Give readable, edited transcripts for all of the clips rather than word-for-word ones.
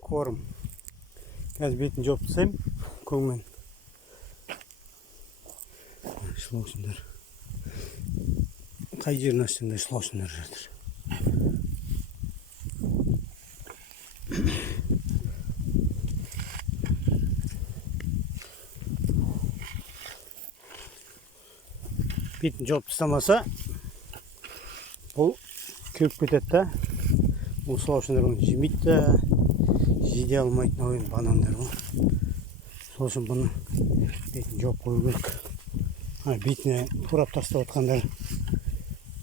Корм. Қазір бетін жауып тастаймын көңмен. Шлаусындар. Қай жерін ашсаңда шлаусындар жатыр. Бетін жауып тастамаса, бұл көліп кетеді да. Бұл шлаусындар оны жемейді да. Жеде алмайтын ойын банандар ғой. Сол үшін бұны бетін жауып қою керек. Бетіне турап тастап отқандар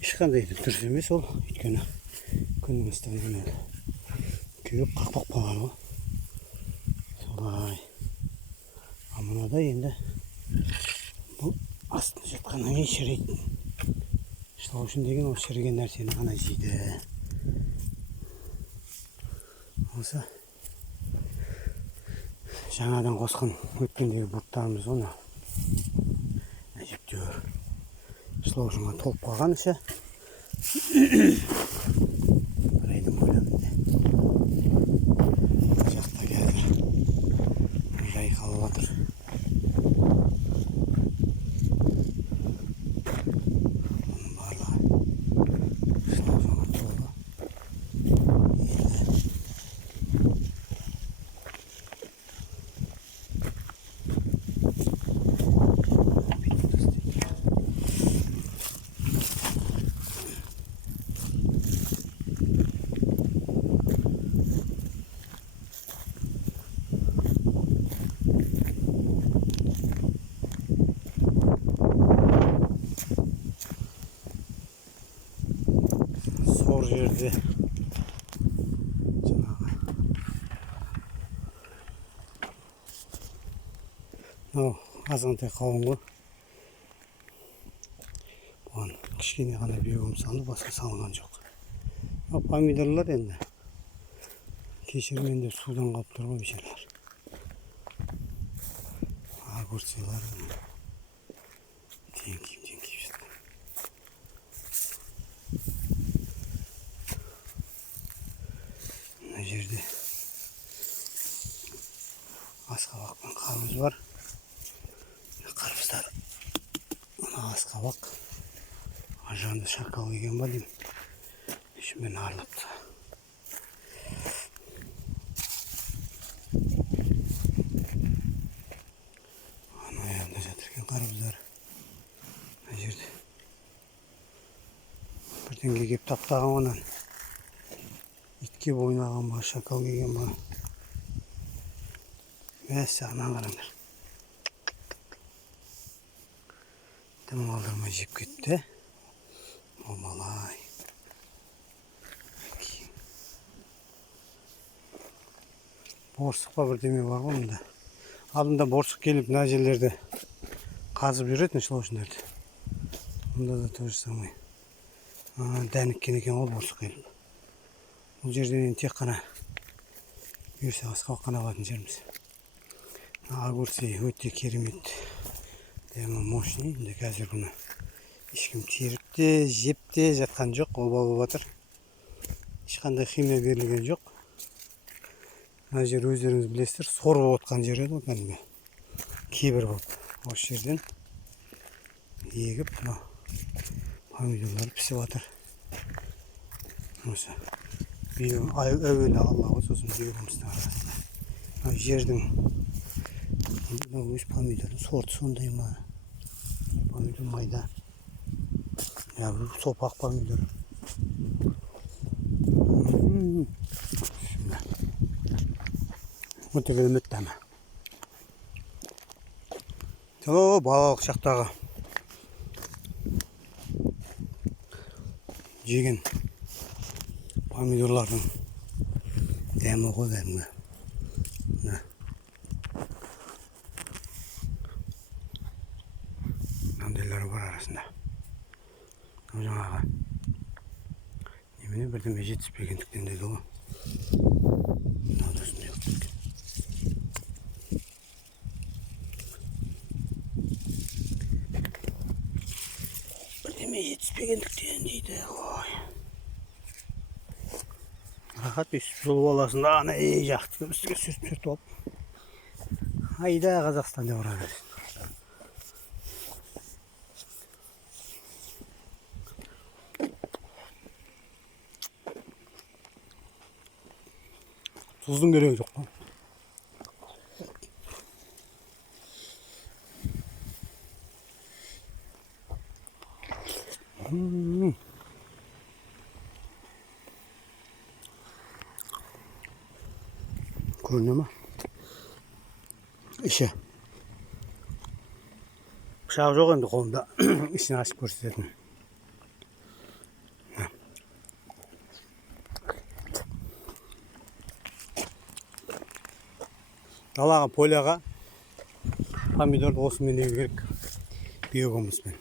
ешқандай дұрыс емес ол. Өйткені күннің ыстығынан күйіп қақпақ болған ғой. Солай. Мынада енді бұл астына жатқаннан кейін шірейді. Шлаусин деген ол шіреген нәрсені ғана жейді. Осы жаңадан қосқан өткендегі бұлттарымыз оны әжептәуір шлаусинға толып қалған іші. Бір айдың көлемінде. Бұл жақта қазір жайқалып жатыр. Оның барлығы шлаусинға толы. Зор жерде жаңағы азғантай қауын ғой. Бұған кішкене ғана бүйгім салды, басқа салған жоқ. Помидорлар енді кешірмен деп судан қалып тұр ғой бейшаралар. Огурцилар теңкиіп жатыр. Мына жерде асқабақ пен қарбыз бар. Қарбыздар асқабақ. Ажанды шакал еген ба деймін. Ішімен арылыпты. Аяғында жатыр екен қарбыздар. Мына жерде бірдеңе кеп таптаған онан. Итке ойнаған ба, шакал келген ба. Мәссаған қараңдар. Дым алдырмай жеп кетті. Омалай. Борсық па бірдеме бар ғой мұнда. Алдында борсық келіп мына жерлерді қазып жүретін шлаусиндерді. Мұнда да тоже самый. Дәніккен екен ол борсық келіп. Бұл жерден тек қана үйірсе асқабақ қана алатын жеріміз. Огурцы өте керемет. Дәмі мощный. Қазір бұны ешкім теріп те, жеп те жатқан жоқ. Обал болып жатыр. Ешқандай химия берілген жоқ. Мына жер өздеріңіз білесіздер, сор болып отқан жер еді ғой кәдімгі. Кейбір болып. Осы жерден егіп, помидорлар пісіп жатыр. Осы әуелі Аллаға, сосын бүйгіміздің арасында. Жердің өз помидордың сорты сондай ма? Помидор майда. Сопақ помидор. Өте керемет дәмі. Балалық шақтағы жеген помидорлардың дәмі ғой кәдімгі. Мынандайлары бар арасында. Жаңағы немене бірдеме жетіспегендіктен деді ғой. Бірдеме жетіспеген. Üspegендіктен дейді ғой. Рахат үсіп жол баласында ана жақты үстіге сүртіп алып. Айда Қазақстан деп ұра берсін. Тұздың керегі жоқ қой. Görünüyor mu? İşe. Bıçağı yok hem de kolumda. İşini açıp gösterdim. Dalağa, polyağa pomidor olsun beni gerek. Biyogomuspен.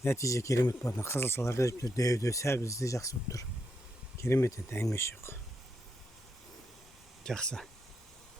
Нәтиже керемет болды. Қызылшаларда жүптер дәуде сәбізді жақсы болып тұр. Керемет енді әңгімесі жоқ. Жақсы.